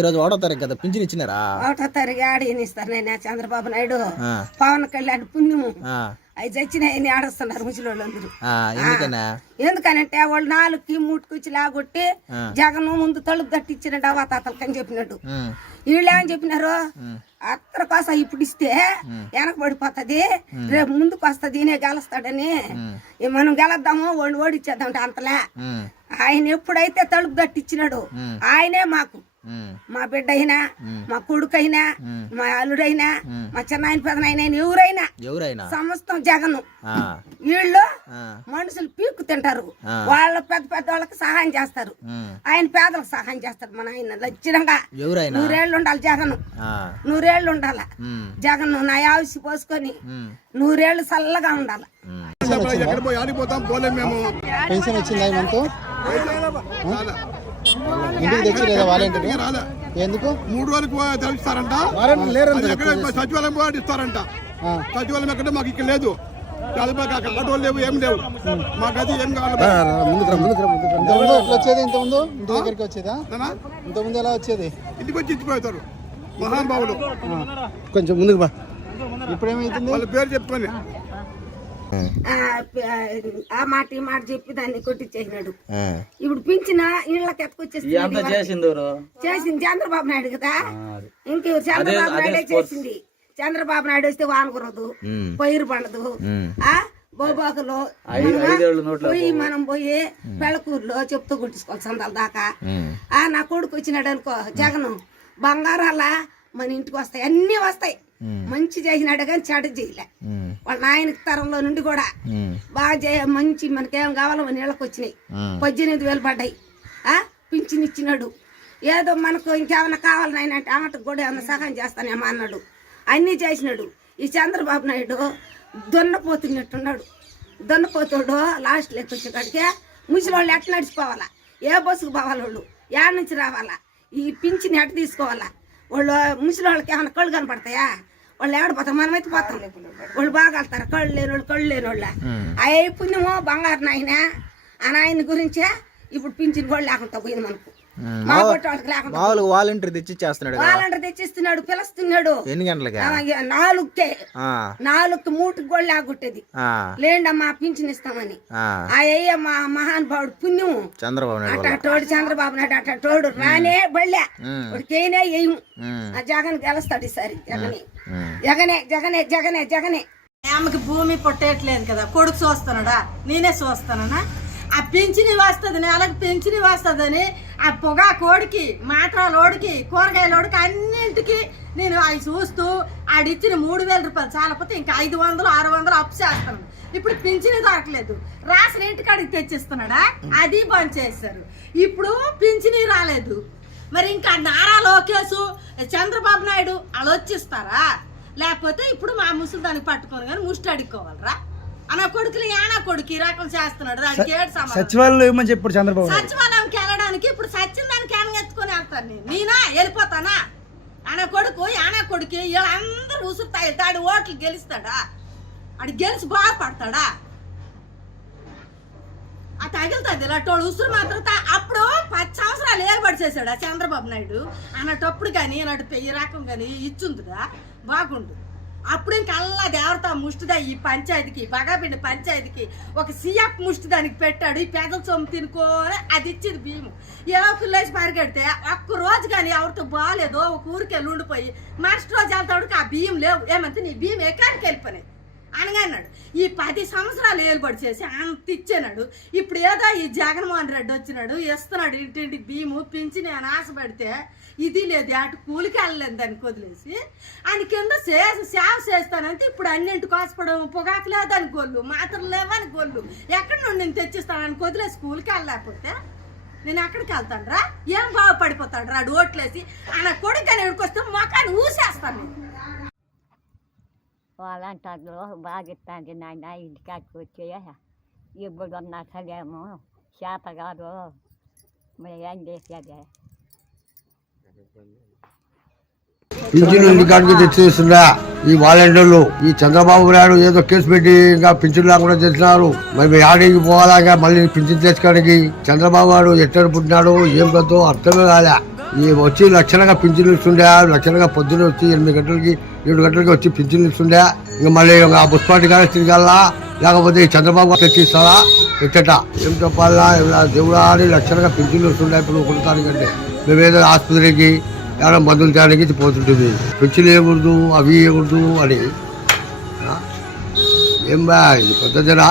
ఈరోజు 1వ తారీఖు కదా, పింఛన్ ఇచ్చినారా? 1వ తారీఖు ఆడిస్తారు. నేను చంద్రబాబు నాయుడు పవన్ కళ్యాణ్ పుణ్యము అవి చచ్చినాయని ఆడస్తున్నారు ముసలోళ్ళు అందరూ. ఎందుకనంటే వాళ్ళు 4కి 3కి లాగొట్టి జగన్ ముందు తలుపు తట్టించిన డవాతాతలకి అని చెప్పినాడు. వీళ్ళు ఏమని చెప్పినారు, అత్తర కోసం ఇప్పుడు ఇస్తే వెనక పడిపోతుంది, రేపు ముందుకు వస్తుంది, ఈయనే గెలుస్తాడని. మనం గెలద్దాము వాళ్ళు ఓడిచ్చేద్దాం అంతలే. ఆయన ఎప్పుడైతే తలుపు తట్టించినాడు ఆయనే మాకు, మా బిడ్డ అయినా, మా కొడుకైనా, మా అల్లుడైనా, మా చిన్నాయన పెదనాయన ఎవరైనా సమస్తం జగన్. వీళ్ళు మనుషులు పీక్కు తింటారు, వాళ్ళ పెద్ద పెద్ద వాళ్ళకి సహాయం చేస్తారు, ఆయన పేదలకు సహాయం చేస్తారు. మన ఆయన లక్షణంగా 100 ఉండాలి జగన్, 100 ఉండాల జగన్. నా ఆవిసి పోసుకొని 100 చల్లగా ఉండాలి. పెన్షన్ వచ్చిందా? ఇంటికి తెచ్చిలేదా వాలంటీర్? ఎందుకు 3 రోజులకు తెలుస్తారంట, సచివాలయం కూడా ఇస్తారంట. సచివాలయం ఎక్కడ మాకు ఇక్కడ లేదు, ఆటోలు లేవు, ఏం లేవు, మాకు అది ఏం కావాలి. వచ్చేది ఇంతకుముందు ఇంటి దగ్గరికి వచ్చేదా? ఇంతకుముందు ఎలా వచ్చేది? ఇంటికి వచ్చి ఇచ్చిపోతారు మహానుభావులు. కొంచెం ముందుకు బా. ఇప్పుడు ఏమైతుంది? వాళ్ళ పేరు చెప్పుకొని ఆ మాట ఈ మాట చెప్పి దాన్ని కొట్టించేసినాడు. ఇప్పుడు పింఛన ఇళ్ళకి ఎత్తుకొచ్చేసింది చంద్రబాబు నాయుడు కదా. ఇంకెవరు? చంద్రబాబు నాయుడే చేసింది. చంద్రబాబు నాయుడు వస్తే వాన కురదు, పైరు పండదు. బోబాకులో మనం పోయి పెళ్ళకూరులో చెప్తూ గుట్టించుకోవాలి సందాల దాకా. నా కొడుకు వచ్చినాడు అనుకో జగన్, బంగారాల మన ఇంటికి వస్తాయి, అన్ని వస్తాయి. మంచి చేసినాడు కానీ చెడు చేయలే. వాళ్ళ నాయనకి తరంలో నుండి కూడా బాగా మంచి మనకేం కావాలో మన ఇళ్ళకి వచ్చినాయి. 18,000 పడ్డాయి. పింఛన్ ఇచ్చినాడు. ఏదో మనకు ఇంకేమైనా కావాలి నాయన అంటే ఆటకు కూడా ఏమన్నా సహాయం చేస్తానేమో అన్నాడు. అన్నీ చేసినాడు. ఈ చంద్రబాబు నాయుడు దున్నపోతున్నట్టున్నాడు. దున్నపోతాడు లాస్ట్ లెక్క వచ్చేకాడికే ముసలి వాళ్ళు ఎట్లా నడిచిపోవాలా, ఏ బస్సుకు పోవాలి, వాళ్ళు ఏడ నుంచి రావాలా, ఈ పింఛన్ ఎట్ట తీసుకోవాలా, వాళ్ళు ముసలి వాళ్ళకి ఏమైనా కళ్ళు కనపడతాయా, వాళ్ళు ఎవడిపోతాం, మనమైతే పోతాం. వాళ్ళు బాగా వెళ్తారు, కళ్ళు లేని వాళ్ళు కళ్ళు లేని వాళ్ళ. అయ్యే పుణ్యమో బంగారు నాయన, ఆ నాయన గురించే ఇప్పుడు పింఛన్ కూడా లేకుండా పోయింది మనకు. వాలంటీర్ తెచ్చిస్తున్నాడు, పిలుస్తున్నాడు. ఎన్ని గంటలకి? 4కే 3కి కూడా లేకొట్టేది లేండమ్మా పింఛన్ ఇస్తామని. అయ్య మా మహానుభావుడు పుణ్యం చంద్రబాబు నాయుడు అట్టోడు రానే బళ్ళే వాడికేనే వేయము. ఆ జగన్ గెలుస్తాడు ఈసారి. జగనే జగనే జగనే జగనే. ఆమెకి భూమి పొట్టేయట్లేదు కదా, కొడుకు చూస్తున్నాడా, నేనే చూస్తానా? ఆ పింఛని వస్తుంది, నెలకు పింఛని వస్తుందని ఆ పొగాకోడికి, మాట్రాలోడికి, కూరగాయలోడికి అన్నింటికి నేను అవి చూస్తూ ఆడిచ్చిన 3,000 రూపాయలు చాలకపోతే ఇంకా 500, 600 అప్పు చేస్తాను. ఇప్పుడు పింఛని దొరకలేదు, రాసిన ఇంటికాడికి తెచ్చిస్తున్నాడా, అది బంద్ చేశారు. ఇప్పుడు పింఛని రాలేదు. మరి ఇంకా నారా లోకేష్, చంద్రబాబు నాయుడు వాళ్ళు వచ్చిస్తారా? లేకపోతే ఇప్పుడు మా ముసలి దానికి పట్టుకొని కానీ ముష్టి అడుక్కోవాలరా? అన్న కొడుకులు యానా కొడుకు ఈ రకం చేస్తున్నాడు. దానికి సచివాలయం చెప్పాడు చంద్రబాబు. సచివాలయంకి వెళ్ళడానికి ఇప్పుడు సచిన్ దానికి యాన ఎత్తుకొని వెళ్తాను నేనా వెళ్ళిపోతానా? అన్న కొడుకు యానా కొడుకు వీళ్ళందరూ ఉసురుతాయి. తాడు ఓట్లు గెలుస్తాడా? అడి గెలిచి బాగుపడతాడా? ఆ తగిలుతుంది ఇలాంటి ఉసురు మాత్రం. అప్పుడు 10 సంవత్సరాలు ఏర్పాటు చేశాడు ఆ చంద్రబాబు నాయుడు అన్నటప్పుడు కానీ ఇలాంటి ఈ రకం కానీ ఇచ్చుందిగా బాగుండు. అప్పుడు ఇంకల్లా దేవత ముష్టిదా ఈ పంచాయతీకి, బగాపిండి పంచాయతీకి ఒక సీఎఫ్ ముష్టి దానికి పెట్టాడు. ఈ పేదల సొమ్ము తినుకోని అది ఇచ్చింది భీము. ఏ పిల్లేసి పరిగెడితే ఒక్క రోజు కానీ ఎవరితో బాగాలేదో ఒక ఊరికి వెళ్ళి ఉండిపోయి మరుసటి రోజు వెళ్తాడు ఆ బియ్యం లేవు. ఏమంటే నీ బియ్యం ఎక్కడికి వెళ్ళిపోయినాయి అనగా అన్నాడు. ఈ 10 సంవత్సరాలు ఏలుబడి చేసి అంత ఇచ్చాడు. ఇప్పుడు ఏదో ఈ జగన్మోహన్ రెడ్డి వచ్చినాడు, ఇస్తున్నాడు ఇంటింటికి బియ్యము పింఛన్ అని ఆశపడితే ఇది లేదు, అటు కూలికి వెళ్ళలేదు దానికి వదిలేసి ఆయన కింద సేవ చేస్తానంటే ఇప్పుడు అన్నింటికి కోసపడం, పొగాకు లేదని గొల్లు, మాత్రం లేవని గొల్లు, ఎక్కడి నుండి నేను తెచ్చిస్తానని వదిలేసి కూలికి వెళ్ళలేకపోతే నేను ఎక్కడికి వెళ్తాను రా? ఏం బాగుపడిపోతాడు రా ఓట్లేసి? ఆయన కొడుకు అని ఎడుకొస్తే మొఖాన్ని ఊసేస్తాను. వాళ్ళంటారు బాగా ఇస్తాను నాయన ఇంటికాడికి వచ్చేయ ఇప్పుడు అసలేమో చేత కాదు, మరి ఏం చేసేదే? పింఛను ఇంటికాడికి తెచ్చిస్తుందా ఈ వాలంటీర్లు? ఈ చంద్రబాబు నాయుడు ఏదో కేసు పెట్టి ఇంకా పింఛన్ లేకుండా చేస్తున్నారు. మరి ఆడికి పోవాలా మళ్ళీ పింఛన్ తెచ్చుకోవడానికి? చంద్రబాబు నాయుడు ఎక్కడ పుట్టినాడు, ఏం కదో అర్థమే కాలే. ఈ వచ్చి లక్షణంగా పింఛన్లు ఇస్తుండే, లక్షణంగా పొద్దున్న వచ్చి 8 గంటలకి 7 గంటలకి వచ్చి పింఛన్లు ఇస్తుండే. ఇంకా మళ్ళీ ఆ బుస్పాటి కానీ తిరగాలా, లేకపోతే ఈ చంద్రబాబు తెచ్చిస్తారా ఎట్టట ఏం చెప్పాలా? దేవుడా అని లక్షణంగా పింఛన్లు వస్తుండే. ఇప్పుడు 1 తారీఖంటే మేమేదో ఆసుపత్రికి ఏమైనా మందులు తేడానికి పోతుంటుంది, పింఛన్లు ఇవ్వకూడదు, అవి ఇవ్వకూడదు అని. ఏం బా ఇది పద్ధతిరా?